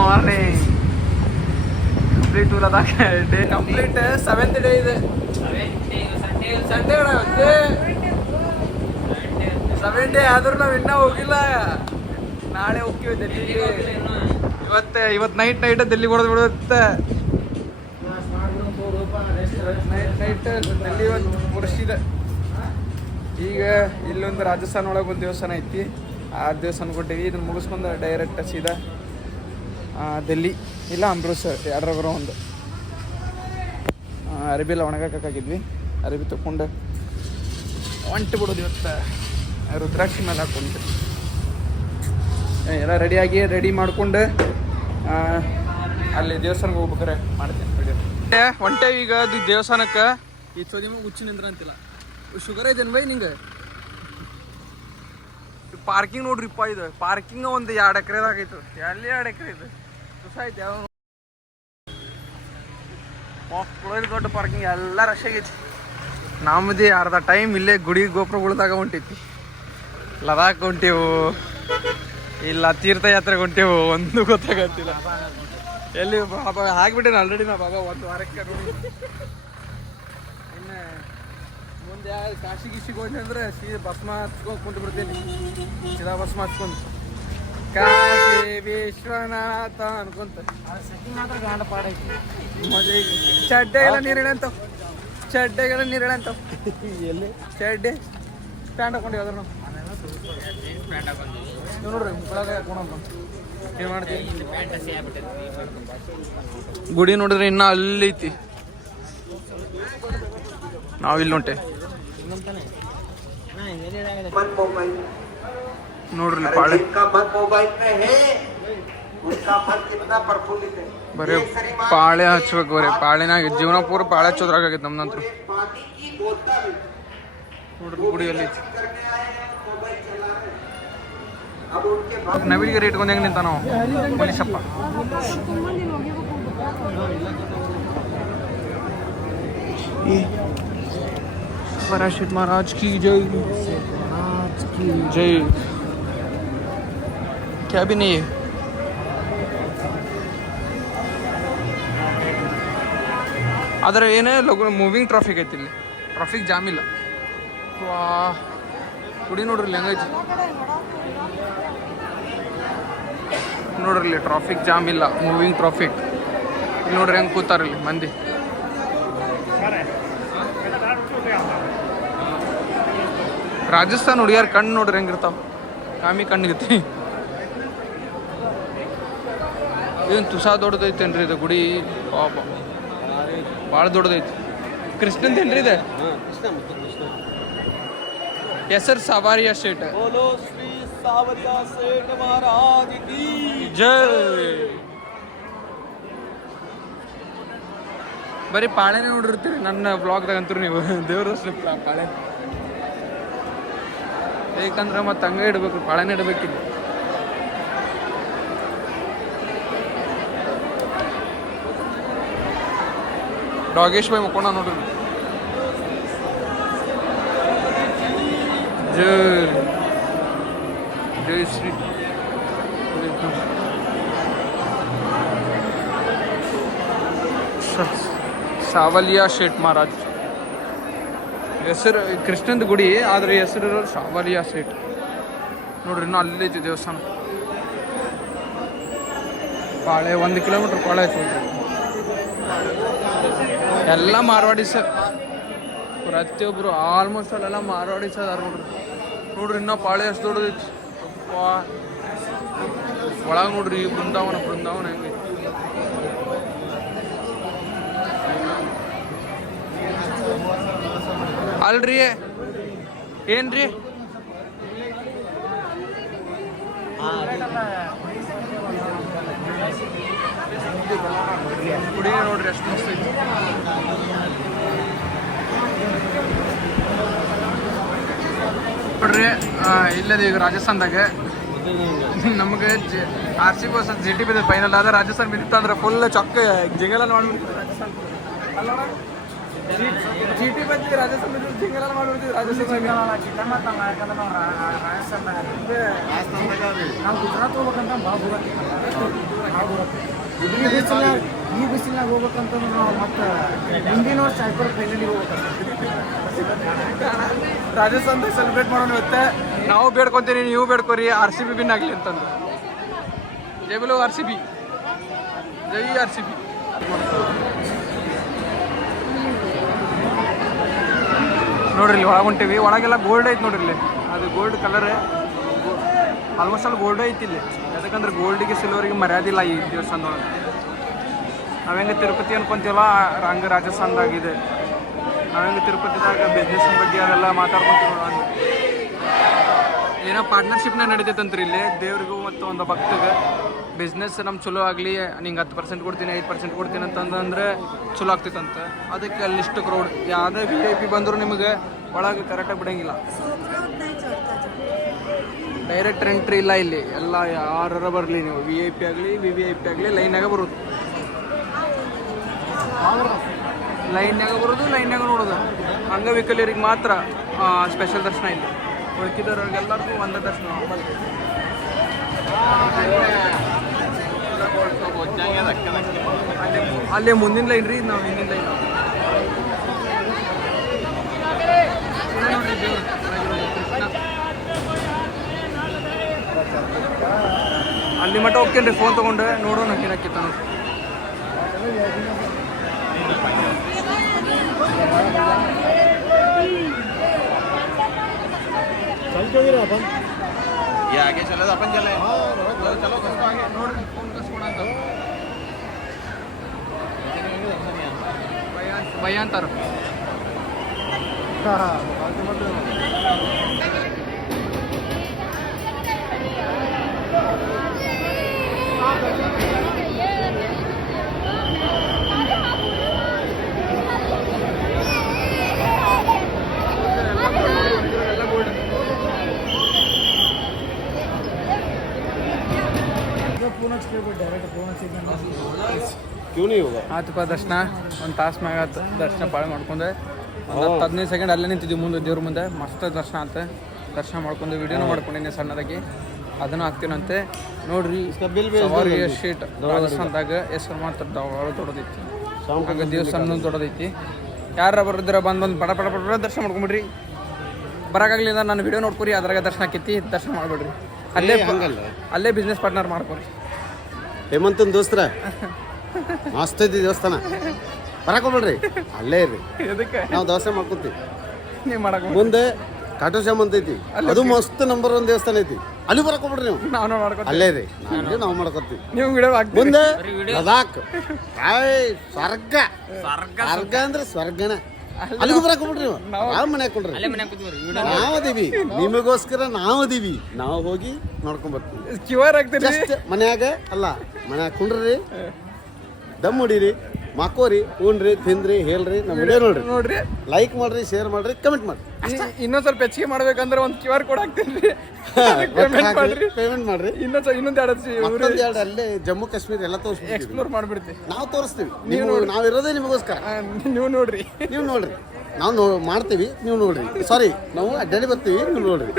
Morning complete Ladakh day complete 7th day ಇದೆ. Sunday 7 day ಆದ್ರೂ ನಾವು ಇನ್ನೂ ಹೋಗಿಲ್ಲ. ನಾಳೆ ಹೋಗ್ತೀವಿ ಡೆಲ್ಲಿಗೆ. ಇವತ್ತು ನೈಟ್ ಡೆಲ್ಲಿಗೆ ಹೊಡೆದು ಬಿಡುತ್ತೆ. ನೈಟ್ ಡೆಲ್ಲಿ ಒಂದು ಮುರ್ಸಿದೆ. ಈಗ ಇಲ್ಲೊಂದು ರಾಜಸ್ಥಾನ ಒಳಗೆ ಒಂದು ದೇವಸ್ಥಾನ ಐತಿ, ಆ ದೇವಸ್ಥಾನ ಕೊಟ್ಟಿವಿ. ಇದನ್ನು ಮುಗಿಸ್ಕೊಂಡು ಡೈರೆಕ್ಟ್ ಸೀದಾ ಡೆಲ್ಲಿ ಇಲ್ಲ ಅಮೃತ್ಸರ್, ಎರಡರಾಗ ಒಂದು ಅರಬಿಲ್ಲ ಒಣಗಾಕಿದ್ವಿ. ಅರಬಿ ತಗೊಂಡು ಹೊಂಟು ಬಿಡೋದು. ಇವತ್ತು ರುದ್ರಾಕ್ಷಿ ಮೇಲೆ ಹಾಕೊಂಡು ಎಲ್ಲ ರೆಡಿ ಮಾಡ್ಕೊಂಡು ಅಲ್ಲಿ ದೇವಸ್ಥಾನಕ್ಕೆ ಹೋಗ್ಬೇಕಾರೆ ಮಾಡ್ತೇನೆ ವಿಡಿಯೋ. ಹೊಂಟೆ ಈಗ ಅದು ದೇವಸ್ಥಾನಕ್ಕೆ. ಈ ಚೋದಿಮ ಹುಚ್ಚಿ ನಿಂದ್ರ ಅಂತಿಲ್ಲ. ಶುಗರ್ ಐತೇನು ಬೈ ನಿಂಗೆ? ಪಾರ್ಕಿಂಗ್ ನೋಡ್ರಿಪ್ಪ, ಇದು ಪಾರ್ಕಿಂಗ್ ಒಂದು 2 ಎಕರೆದಾಗೈತು. ಎಲ್ಲಿ 2 ಎಕರೆ ಇದು ಹೊಸ ಐತೆ. ಯಾವ ದೊಡ್ಡ ಪಾರ್ಕಿಂಗ್ ಎಲ್ಲ ರಶ್ ಆಗೈತಿ. ನಮ್ಮದಿ ಅರ್ಧ ಟೈಮ್ ಇಲ್ಲೇ ಗುಡಿ ಗೋಪುರಗಳ್ದಾಗ ಹೊಂಟೈತಿ. ಲದಾಖ್ ಹೊಂಟೇವು, ಇಲ್ಲ ತೀರ್ಥಯಾತ್ರೆಗೆ ಹೊಂಟೇವು, ಒಂದು ಗೊತ್ತಾಗತ್ತಿಲ್ಲ. ಎಲ್ಲಿ ಬಾಬಾ ಹಾಕ್ಬಿಟ್ಟೇನೆ ಆಲ್ರೆಡಿ ನಾ ಬಾಬಾ 1 ವಾರಕ್ಕೆ ನೋಡಿ. ಇನ್ನು ಮುಂದೆ ಕಾಶಿ ಗೀಶಿಗೆ ಹೋಗಿ ಅಂದ್ರೆ ಸೀದಾ ಭಸ್ಮ ಹಚ್ಕೊಂಡು ಕುಂತು ಬಿಡ್ತೀನಿ. ಸೀದಾ ಭಸ್ಮ ಹಚ್ಕೊಂಡು ಕಾಶಿ ವಿಶ್ವನಾಥ ಅನ್ಕೊಂತ ಮಜಾ. ಚಡ್ಡೆಗೆಲ್ಲ ನೀರು ಹೇಳಂತಾವ, ಚಡ್ಡೆಗೆಲ್ಲ ನೀರು ಹೇಳಂತಾವ. ಎಲ್ಲಿ ಚಡ್ಡೆ ಪ್ಯಾಂಟ್ ಹಾಕೊಂಡು ಯಾವ್ದಾರು ನಾವು ನೋಡ್ರಿ ಮುಕ್ಕಳಾಗ ಹಾಕೊಂಡು ಏನು ಮಾಡ್ತೀವಿ. ಗುಡಿ ನೋಡಿದ್ರೆ ಇನ್ನ ಅಲ್ಲಿ ಐತಿ, ನಾವಿಲ್ಲಿ ಹೊಂಟೆ ನೋಡ್ರಿ. ಪಾಳೆ ಬರೀ ಪಾಳೆ ಹಚ್ಬೇಕು, ಬರೀ ಪಾಳೆನಾಗ ಜೀವನ ಪೂರ ಪಾಳೆ ಹಚ್ಚೋದ್ರಾಗೈತೆ ನಮ್ದಂತೂ. ನೋಡ್ರಿ ಗುಡಿಯಲ್ಲಿ ನವಿಲಿಗೆ ರೇಟ್ ಹೆಂಗೆ ನಿಂತ ನಾವು ಮನುಷ್ಯಪ್ಪ. पराशर महाराज की जय, जय. क्या भी नहीं है. ಆದರೆ ಏನೇ ಲಗು ಮೂವಿಂಗ್ ಟ್ರಾಫಿಕ್ ಐತಿ. ಇಲ್ಲಿ ಟ್ರಾಫಿಕ್ ಜಾಮ್ ಇಲ್ಲ. ವಾ ಕುಡಿ ನೋಡ್ರಿ ಹೆಂಗೈತಿ ನೋಡ್ರಿ. ಇಲ್ಲಿ ಟ್ರಾಫಿಕ್ ಜಾಮ್ ಇಲ್ಲ, ಮೂವಿಂಗ್ ಟ್ರಾಫಿಕ್. ಇಲ್ಲಿ ನೋಡ್ರಿ ಹೆಂಗೆ ಕೂತಾರಲ್ಲಿ ಮಂದಿ. ರಾಜಸ್ಥಾನ್ ಹುಡುಗಿಯಾರ ಕಣ್ಣು ನೋಡ್ರಿ ಹೆಂಗಿರ್ತಾವ, ಕಾಮಿ ಕಣ್ಣಿಗತಿ. ಏನು ತುಸಾ ದೊಡ್ಡದೈತೇನ್ರಿ ಇದು ಗುಡಿ? ಪಾಪ ಭಾಳ ದೊಡ್ಡದೈತಿ. ಕೃಷ್ಣಂದೇನ್ರಿ ಇದೆ ಹೆಸರು? ಸಾವಾರಿಯಾ ಸೇಟ್. ಜೈ. ಬರೀ ಪಾಳೆನೇ ನೋಡಿರ್ತೀರಿ ನನ್ನ ಬ್ಲಾಗ್ದಾಗ ಅಂತೂ ನೀವು. ದೇವ್ರ ಪಾಳೆ ಬೇಕಂದ್ರೆ ಮತ್ತೆ ಹಂಗೆ ಇಡ್ಬೇಕು, ಪಾಳೆನೇ ಇಡ್ಬೇಕಿಲ್ಲ. ಡಾಗೇಶ್ ಬಾಯ್ ಮುಕ್ಕೋಣ ನೋಡ್ರಿ. ಜೈ ಜೈ ಶ್ರೀ. ಸಾವಲಿಯಾ ಶೇಟ್ ಮಹಾರಾಜ್ ಹೆಸರು. ಕೃಷ್ಣಂದು ಗುಡಿ ಆದರೆ ಹೆಸರು ಇರೋರು ಸಾವಲಿಯಾ ಸೇಟ್. ನೋಡ್ರಿ ಇನ್ನೂ ಅಲ್ಲೈತಿ ದೇವಸ್ಥಾನ. ಪಾಳೆ 1 ಕಿಲೋಮೀಟ್ರ್ ಪಾಳೆ ಐತಿ. ಎಲ್ಲ ಮಾರ್ವಾಡಿ ಸರ್, ಪ್ರತಿಯೊಬ್ಬರು ಆಲ್ಮೋಸ್ಟ್ ಅಲ್ಲೆಲ್ಲ ಮಾರ್ವಾಡಿ ಸರ್ ಅದಾರ ನೋಡ್ರಿ. ನೋಡ್ರಿ ಇನ್ನೂ ಪಾಳೆ ಅಷ್ಟು ದೊಡ್ಡದೈತಿ. ಒಳಗೆ ನೋಡ್ರಿ ಬೃಂದಾವನ ಹೆಂಗೈತಿ. ಅಲ್ರಿ ಏನ್ರಿ ಗುಡಿ ನೋಡ್ರಿ ಎಷ್ಟು ಮಸ್ತ್ ಐತಿ. ನೋಡ್ರಿ ಇಲ್ಲದ ಈಗ ರಾಜಸ್ಥಾನದಾಗ ನಮಗೆ RCB ವರ್ಸಸ್ GT ಫೈನಲ್ ಆದ. ರಾಜಸ್ಥಾನ ಬಿದ್ದಿತ್ತು ಅಂದ್ರೆ ಫುಲ್ ಚೊಕ್ಕ ಜಿಂಗಲ ಮಾಡ್ಬಿಡ್ತಾರೆ ರಾಜಸ್ಥಾನ. ಅಲ್ಲ ಜಿ ಟಿ ಬಂದು ರಾಜಸ್ಥಾನ ಜಿಂಗಲ ಮಾಡ್ಬಿಡ್ತೀವಿ ರಾಜಸ್ಥಾನ ನಾವು ಗುಜರಾತ್ ಹೋಗ್ಬೇಕಂತ ಭಾಳ ಹೋಗತ್ತೆ ಈ ಬಿಸಿಲಾಗ ಹೋಗ್ಬೇಕಂತಂದ್ರೆ ನಾವು ಮತ್ತೆ ಮುಂದಿನ ವರ್ಷ ಐಪರ್ ಫೈನಲಿಗೆ ಹೋಗ್ಬೇಕಂತ ರಾಜಸ್ಥಾನದಾಗ ಸೆಲೆಬ್ರೇಟ್ ಮಾಡೋಣ ಇವತ್ತೆ. ನಾವು ಬೇಡ್ಕೊತೀವಿ, ನೀವು ಬೇಡ್ಕೊರಿ RCB ವಿನ್ ಆಗಲಿ ಅಂತಂದು. ಜೈ ಬೋಲೋ RCB, ಜೈ RCB. ನೋಡ್ರಿ ಇಲ್ಲಿ ಒಳಗೆ ಹೊಂಟೀವಿ. ಒಳಗೆಲ್ಲ ಗೋಲ್ಡ್ ಐತಿ ನೋಡ್ರಿ ಇಲ್ಲಿ. ಅದು ಗೋಲ್ಡ್ ಕಲರ್ ಆಲ್ಮೋಸ್ಟ್ ಅಲ್ಲಿ ಗೋಲ್ಡ್ ಐತಿ ಇಲ್ಲಿ. ಯಾಕಂದ್ರೆ ಗೋಲ್ಡಿಗೆ ಸಿಲ್ವರಿಗೆ ಮರ್ಯಾದೆ ಇಲ್ಲ ಈ ದೇವಸ್ಥಾನದೊಳಗೆ. ನಾವೆಂಗೆ ತಿರುಪತಿ ಅನ್ಕೊಂತೀವಲ್ಲ ಹಂಗೆ ರಾಜಸ್ಥಾನದಾಗಿದೆ. ನಾವೆಂಗೆ ತಿರುಪತಿದಾಗ ಬಿಸ್ನೆಸ್ ಬಗ್ಗೆ ಅದೆಲ್ಲ ಮಾತಾಡ್ಕೊಂತೀವಿ. ಏನೋ ಪಾರ್ಟ್ನರ್ಶಿಪ್ನ ನಡೀತೈತಂತ್ರಿ ಇಲ್ಲಿ. ದೇವ್ರಿಗೂ ಮತ್ತು ಒಂದು ಭಕ್ತಿಗೆ ಬಿಸ್ನೆಸ್ ನಮ್ಮ ಚಲೋ ಆಗಲಿ, ನಿಂಗೆ 10% ಕೊಡ್ತೀನಿ 5% ಕೊಡ್ತೀನಿ ಅಂತಂದ್ರೆ ಚಲೋ ಆಗ್ತೈತಂತ. ಅದಕ್ಕೆ ಅಲ್ಲಿಷ್ಟು ಕ್ರೌಡ್. ಯಾವುದೇ VIP ಬಂದರೂ ನಿಮಗೆ ಒಳಗೆ ಕರೆಕ್ಟಾಗಿ ಬಿಡೋಂಗಿಲ್ಲ. ಡೈರೆಕ್ಟ್ ಎಂಟ್ರಿ ಇಲ್ಲ ಇಲ್ಲಿ. ಎಲ್ಲ ಯಾರು ಬರಲಿ, ನೀವು VIP ಆಗಲಿ VVIP ಆಗಲಿ ಲೈನಾಗ ಬರೋದು, ಲೈನ್ಯಾಗ ಬರೋದು, ಲೈನ್ಯಾಗ ನೋಡೋದು. ಅಂಗವಿಕಲರಿಗೆ ಮಾತ್ರ ಸ್ಪೆಷಲ್ ದರ್ಶನ ಇಲ್ಲ. ಉಳ್ಕಿದವ್ರಿಗೆಲ್ಲರಿಗೂ ಒಂದೇ ದರ್ಶನ. ಅಲ್ಲೇ ಮುಂದಿನ ಲೈನ್ ರೀ, ನಾವು ಹಿಂದಿನ ಲೈನ್. ಅಲ್ಲಿ ಮಟ್ಟ ಹೋಗ್ತೇನೆ ರೀ, ಫೋನ್ ತೊಗೊಂಡು ನೋಡೋಣ ಏನಕ್ಕಿತ್ತ ನೋಡಿ. ये आगे चले तो अपन चले। चलो सबको आगे नोट फोन कसकोण ಅಂತ ಭಯ ಅಂತಾರ. ಆತಪ್ಪ ದರ್ಶನ ಒಂದು ತಾಸು ಮ್ಯಾಗ ಆತು. ದರ್ಶನ ಪಾಳೆ ಮಾಡ್ಕೊಂಡೆ ಒಂದು 15 ಸೆಕೆಂಡ್ ಅಲ್ಲೇ ನಿಂತಿದ್ವಿ ಮುಂದೆ ದೇವ್ರ ಮುಂದೆ. ಮಸ್ತ್ ದರ್ಶನ ಆತ. ದರ್ಶನ ಮಾಡ್ಕೊಂಡು ವಿಡಿಯೋನು ಮಾಡ್ಕೊಂಡಿನಿ ಸಣ್ಣದಾಗಿ, ಅದನ್ನು ಹಾಕ್ತೀನಂತೆ ನೋಡ್ರಿ. ಶೀಟ್ ರಾಜಸ್ಥಾನದಾಗ ಹೆಸರು ಮಾತ್ರ ದೊಡ್ಡದೈತಿ. ಹಾಗೆ ದೇವಸ್ಥಾನ ದೊಡ್ಡದೈತಿ. ಯಾರ ಬರೋದ್ರ ಬಂದು ಪಡ ಪಡ ಪಡ ದರ್ಶನ ಮಾಡ್ಕೊಂಬಿಡ್ರಿ. ಬರೋಕ್ಕಾಗಲಿಲ್ಲ ನನ್ನ ವಿಡಿಯೋ ನೋಡ್ಕೊರಿ, ಅದ್ರಾಗ ದರ್ಶನ ಆಕೈತಿ. ದರ್ಶನ ಮಾಡ್ಬಿಡ್ರಿ. ಅಲ್ಲೇ ಬಿಸ್ನೆಸ್ ಪಾರ್ಟ್ನರ್ ಮಾಡ್ಕೊರಿ. ಹೇಮಂತನ್ ದೋಸ್ತರ ಮಸ್ತ್ ಐತಿ ದೇವಸ್ಥಾನ. ಬರಕ್ ಹೋಗ್ಬೇಡ್ರಿ, ಅಲ್ಲೇ ಇರ್ರಿ. ನಾವು ದೋಸೆ ಮಾಡ್ಕೊತೀವಿ. ಮುಂದೆ ಕಾಟೋ ಶ್ಯಾಮ್ ಅಂತ ಐತಿ, ಅದು ಮಸ್ತ್ ನಂಬರ್ 1 ದೇವಸ್ಥಾನ ಐತಿ. ಅಲ್ಲಿ ಬರಕ್ ಹೋಗ್ಬೇಡ್ರಿ ನೀವು, ಅಲ್ಲೇ ಇರ್ರಿ. ನಾವು ಮಾಡ್ಕೊತೀವಿ. ಮುಂದೆ ಲದಾಖ್ ಸ್ವರ್ಗ, ಸ್ವರ್ಗ ಅಂದ್ರೆ ಸ್ವರ್ಗನ. ಅಲ್ಲಿಗೂ ಬರಕ್ ಹೋಗ್ಬಿಡ್ರಿ ನೀವು. ಯಾವ ಮನೆ ಹಾಕೊಂಡ್ರಿ, ನಾವದೀವಿ ನಿಮಗೋಸ್ಕರ. ನಾವದೀವಿ, ನಾವು ಹೋಗಿ ನೋಡ್ಕೊಂಡ್ ಬರ್ತೀವಿ. ಮನ್ಯಾಗ ಅಲ್ಲ, ಮನ್ಯಾಗ ಕುಂಡ್ರಿ, ದಮ್ ಹೊಡೀರಿ, ಮಕ್ಕೋರಿ, ಉಣ್ರಿ, ತಿಂದ್ರಿ, ಹೇಳ್ರಿ, ನಮ್ಮ ವಿಡಿಯೋ ನೋಡ್ರಿ, ಲೈಕ್ ಮಾಡ್ರಿ, ಶೇರ್ ಮಾಡ್ರಿ, ಕಮೆಂಟ್ ಮಾಡ್ರಿ. ಇನ್ನೊಂದ್ ಸ್ವಲ್ಪ ಹೆಚ್ಚಿಗೆ ಮಾಡ್ಬೇಕಂದ್ರೆ ಒಂದು QR ಕೋಡ್ ಹಾಕ್ತೀನಿ, ಪೇಮೆಂಟ್ ಮಾಡ್ರಿ. ಇನ್ನೊಂದು ಎರಡು ಅಲ್ಲೇ ಜಮ್ಮು ಕಾಶ್ಮೀರ ಎಲ್ಲ ತೋರಿಸ್ತೀವಿ, ಎಕ್ಸ್ಪ್ಲೋರ್ ಮಾಡ್ಬಿಡ್ತೀವಿ. ನಾವು ತೋರಿಸ್ತೀವಿ. ನಾವಿರೋದೇ ನಿಮಗೋಸ್ಕರ. ನೀವು ನೋಡ್ರಿ, ನಾವು ಮಾಡ್ತೀವಿ, ನೀವು ನೋಡ್ರಿ. ಸಾರಿ, ನಾವು ಅಡ್ಡಾಡಿ ಬರ್ತೀವಿ, ನೀವು ನೋಡ್ರಿ.